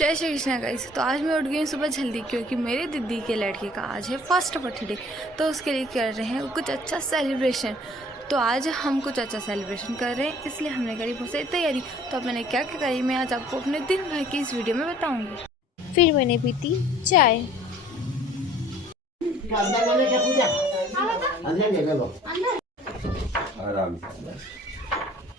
जय श्री कृष्णा गाइस। तो आज मैं उठ गई हूँ सुबह जल्दी, क्योंकि मेरे दीदी के लड़के का आज है फर्स्ट बर्थडे। तो उसके लिए कर रहे हैं कुछ अच्छा सेलिब्रेशन। तो आज हम कुछ अच्छा सेलिब्रेशन कर रहे हैं, इसलिए हमने करी बहुत सारी तैयारी। तो अब मैंने क्या क्या करी मैं आज आपको अपने दिन भर की इस वीडियो में बताऊंगी। फिर मैंने पीती चाय।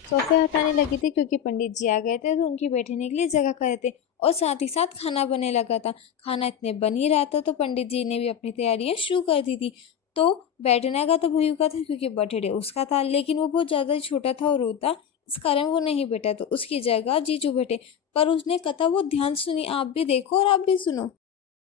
सोफे हटाने लगे थे क्योंकि पंडित जी आ गए थे, तो उनकी बैठने के लिए जगह कर रहे थे और साथ ही साथ खाना बनने लगा था। खाना इतने बन ही रहा था तो पंडित जी ने भी अपनी तैयारियां शुरू कर दी थी। तो बैठने का तो भैया का था क्योंकि बर्थडे उसका था, लेकिन वो बहुत ज़्यादा छोटा था और रोता, इस कारण वो नहीं बैठा। तो उसकी जगह जीजू बैठे, पर उसने कथा वो ध्यान सुनी। आप भी देखो और आप भी सुनो।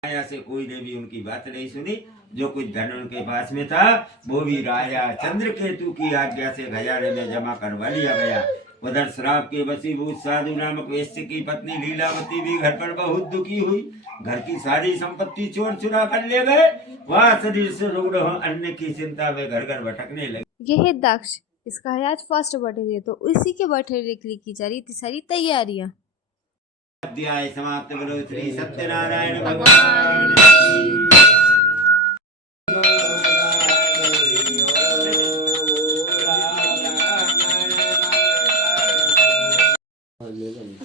माया से कोई ने भी उनकी बात नहीं सुनी। जो कुछ धन उनके पास में था वो भी राजा चंद्रकेतु की आज्ञा से खजाने में जमा करवा लिया गया। उधर श्राप के वशीभूत साधु नामक वेश्य की पत्नी लीलावती भी घर पर बहुत दुखी हुई। घर की सारी संपत्ति चोर चुरा कर ले गए। वह शरीर से रूढ़ अन्य की चिंता में घर घर भटकने लगे। ये है दक्ष, इसका है आज फर्स्ट बर्थडे, तो इसी के बर्थडे के लिए की जा रही थी सारी तैयारियां। अध्याय समाप्त। बोलो श्री सत्यनारायण भगवान की।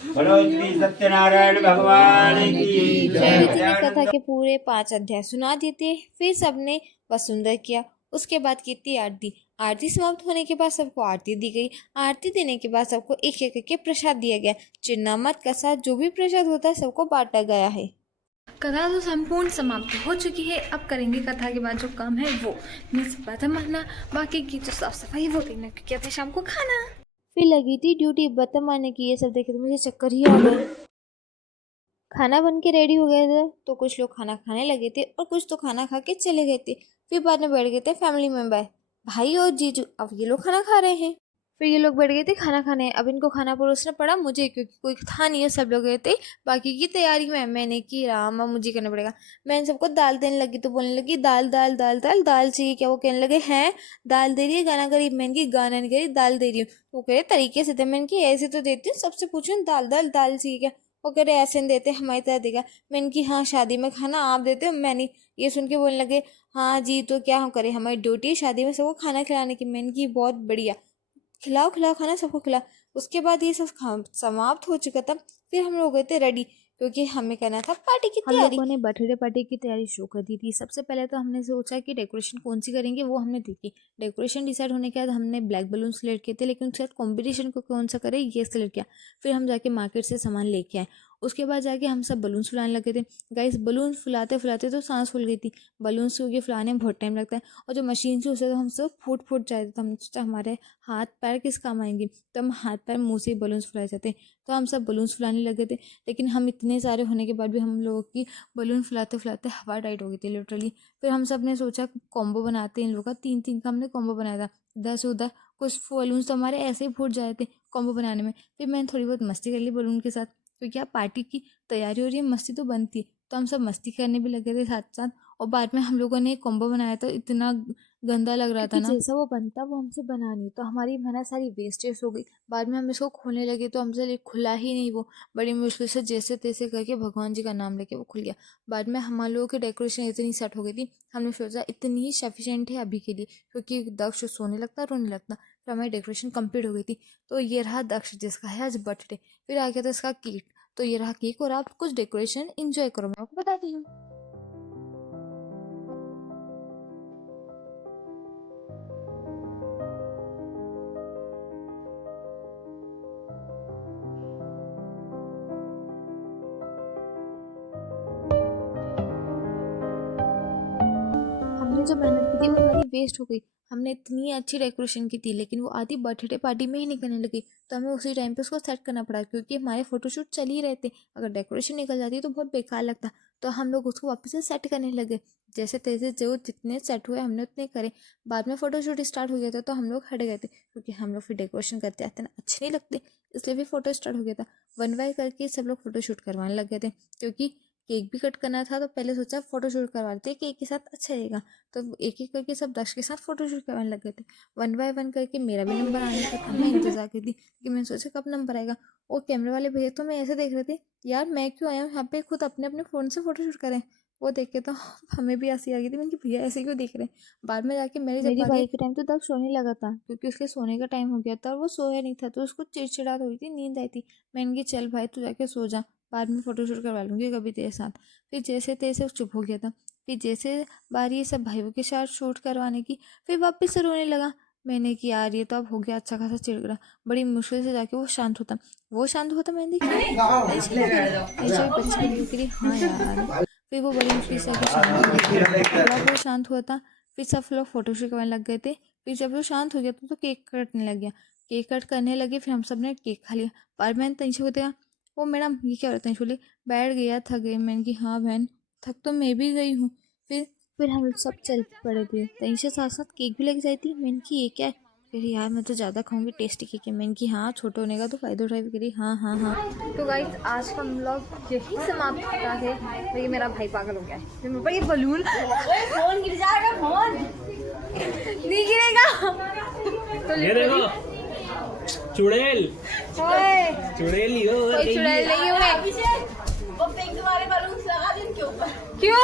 बोलो श्री सत्यनारायण भगवान की पंडित जी ने जय। कथा के पूरे 5 अध्याय सुना दिए थे। फिर सबने वसुंधर किया। उसके बाद की थी आरती। आरती समाप्त होने के बाद सबको आरती दी गई। आरती देने के बाद सबको एक एक करके प्रसाद दिया गया। चिन्नामत का साथ जो भी प्रसाद होता है सबको बांटा गया है। कथा तो संपूर्ण समाप्त हो चुकी है। अब करेंगे कथा के बाद जो काम है वो मीन्स बर्तन मारना, बाकी की जो साफ सफाई वो देखना, क्योंकि अब है शाम को खाना। फिर लगी थी ड्यूटी बर्तन मारने की। ये सब देखे तो मुझे चक्कर ही आ गया। खाना बन के रेडी हो गया था, तो कुछ लोग खाना खाने लगे थे और कुछ तो खाना खा के चले गए थे। फिर बाद में बैठ गए थे फैमिली मेंबर, भाई और जीजू। अब ये लोग खाना खा रहे हैं। फिर ये लोग बैठ गए थे खाना खाने। अब इनको खाना परोसना पड़ा मुझे, क्योंकि कोई था नहीं है, सब लोग गए थे। बाकी की तैयारी मैंने की, राम अब मुझे करना पड़ेगा। मैं इन सबको दाल देने लगी तो बोलने लगी दाल दाल दाल दाल दाल चाहिए क्या। वो कहने लगे हैं दाल दे रही है गाना गरीब। मैं इनकी गाना नहीं करी दाल दे रही हूँ। वो कह रहे तरीके से थे। मैं इनकी ऐसे तो देती हूँ, सबसे पूछूँ दाल दाल दाल चाहिए क्या। वो कह रहे ऐसे नहीं देते, हमारी तरह देगा। मैं इनकी हाँ शादी में खाना आप देते हो, मैं नहीं। ये सुन के बोलने लगे हाँ जी तो क्या हम करें, हमारी ड्यूटी है शादी में सबको खाना खिलाने की। मैं इनकी बहुत बढ़िया, खिलाओ खिलाओ खाना सबको खिला। उसके बाद ये सब समाप्त हो चुका था। फिर हम लोग गए थे रेडी, क्योंकि हमें करना था पार्टी की तैयारी। हम लोगों ने बर्थडे पार्टी की तैयारी शुरू कर दी थी। सबसे पहले तो हमने सोचा कि डेकोरेशन कौन सी करेंगे, वो हमने देखी। डेकोरेशन डिसाइड होने के बाद हमने ब्लैक बलून सेलेक्ट किए थे, लेकिन उसके बाद कॉम्पिटिशन को कौन सा करे ये सेलेक्ट किया। फिर हम जाके मार्केट से सामान लेके आए। उसके बाद जाके हम सब बलून फुलाने लगे थे। गाइस बलून फुलाते फुलाते तो सांस फूल गई थी। बलून क्योंकि फुलाने में बहुत टाइम लगता है, और जो मशीन से उसे तो हम सब फूट फूट जाते थे। तो हमने सोचा हमारे हाथ पैर किस काम आएंगे, तो हम हाथ पैर मुंह से बलून्स फुलाए जाते। तो हम सब बलून्स फुलाने लगे थे, लेकिन हम इतने सारे होने के बाद भी हम लोगों की बलून फुलाते फुलाते हवा टाइट हो गई थी लिटरली। फिर हम सब ने सोचा कॉम्बो बनाते हैं इन लोगों का। 3-3 का हमने कॉम्बो बनाया था। 10 उधर, कुछ बलून्स तो हमारे ऐसे ही फूट जाए थे कॉम्बो बनाने में। फिर मैंने थोड़ी बहुत मस्ती कर ली बलून के साथ, क्योंकि आप पार्टी की तैयारी हो रही है, मस्ती तो बनती है। तो हम सब मस्ती करने भी लगे थे साथ साथ। और बाद में हम लोगों ने एक कॉम्बो बनाया तो इतना गंदा लग रहा था क्योंकि ना, जैसा वो बनता वो हमसे बना नहीं, तो हमारी मेहनत सारी वेस्टेज हो गई। बाद में हम इसको खोलने लगे तो हमसे खुला ही नहीं। वो बड़ी मुश्किल से जैसे तैसे करके भगवान जी का नाम लेके वो खुल गया। बाद में हम लोगों की डेकोरेशन इतनी सेट हो गई थी, हमने सोचा इतनी ही सफिशिएंट है अभी के लिए, क्योंकि दक्ष सोने लगता रोने लगता। फिर हमारी डेकोरेशन कंप्लीट हो गई थी। तो ये रहा दक्ष, जिसका है आज बर्थडे। फिर आ गया था इसका केक। तो ये रहा केक, और आप कुछ डेकोरेशन इंजॉय करो, मैं आपको बताती हूँ। हमने जो मेहनत की थी वो सारी वेस्ट हो गई। हमने इतनी अच्छी डेकोरेशन की थी, लेकिन वो आधी बर्थडे पार्टी में ही नहीं करने लगी। तो हमें उसी टाइम पे उसको सेट करना पड़ा, क्योंकि हमारे फोटोशूट चल ही रहे थे। अगर डेकोरेशन निकल जाती तो बहुत बेकार लगता। तो हम लोग उसको वापस से सेट करने लगे। जैसे तैसे जो जितने सेट हुए हमने उतने करे। बाद में फोटोशूट स्टार्ट हो गया था, तो हम लोग हट गए थे, क्योंकि हम लोग फिर डेकोरेशन करते आते ना अच्छे नहीं लगते। इसलिए फिर फोटो स्टार्ट हो गया था। वन बाय करके सब लोग फोटोशूट करवाने लग गए थे, क्योंकि केक भी कट करना था, तो पहले सोचा फ़ोटोशूट करवा लेते हैं, केक के साथ अच्छा रहेगा। तो एक एक करके सब 10 के साथ फ़ोटोशूट करवाने लग गए थे। 1 बाय 1 करके मेरा भी नंबर आने का था। मैं इंतज़ार कर थी कि मैंने सोचा कब नंबर आएगा। और कैमरे वाले भैया तो मैं ऐसे देख रहे थे, यार मैं क्यों आया हूँ यहाँ पे, खुद अपने अपने फ़ोन से फ़ोटोशूट करें। वो देख के तो हमें भी हंसी आ गई थी। मैंने कि भैया ऐसे क्यों देख रहे हैं। बाद में जाके मेरी बारी के टाइम तो तब सोने लगा था, क्योंकि उसके सोने का टाइम हो गया था और वो सोया नहीं था, तो उसको चिड़चिड़ाहट हो रही थी, नींद आई थी। मैंने कहा चल भाई तू जाके सो जा, बाद में फ़ोटोशूट करवा लूँगी कभी तेरे साथ। फिर जैसे तैसे चुप हो गया था। फिर जैसे बारी है सब भाइयों के साथ शूट करवाने की, फिर वापस से रोने लगा। मैंने कि यार ये तो अब हो गया अच्छा खासा चिड़चिड़ा। बड़ी मुश्किल से जाके वो शांत होता। मैंने देखा बच्चे लग रही, हाँ यार। फिर वो बड़ी मुश्किल से आके शांत हुआ। थोड़ा वो शांत हुआ था, फिर सब लोग फोटोशूट करने लग गए थे। फिर जब वो शांत हो गया तो केक कटने लग गया। केक कट करने लगे, फिर हम सब ने केक खा लिया। पर मैंने तनिषा को देखा, वो मैडम ये क्या हो रहा है। तनिषा बोली बैठ गया, थक गई। मैंने कि हाँ बहन थक तो मैं भी गई हूँ। फिर हम सब चल पड़े थे। तनिषा साथ साथ केक भी लेके जाई थी। मैंने कि ये क्या है, कह रही यार मैं तो ज़्यादा खाऊंगी, टेस्टी केक है। मैंने कि हाँ छोटे होने का तो फ़ायदा उठाए। कह रही हाँ हाँ हाँ। तो गाइस आज का व्लॉग यही समाप्त होता है। देखिए मेरा भाई पागल हो गया है। मेरे ऊपर ये बलून फोन गिर जाएगा, फोन नहीं गिरेगा। तो ये देखो चुड़ैल, ओए चुड़ैल ही हो, कोई चुड़ैल नहीं हुए। वो पिंक वाले बलून लगा दे उनके ऊपर। क्यों?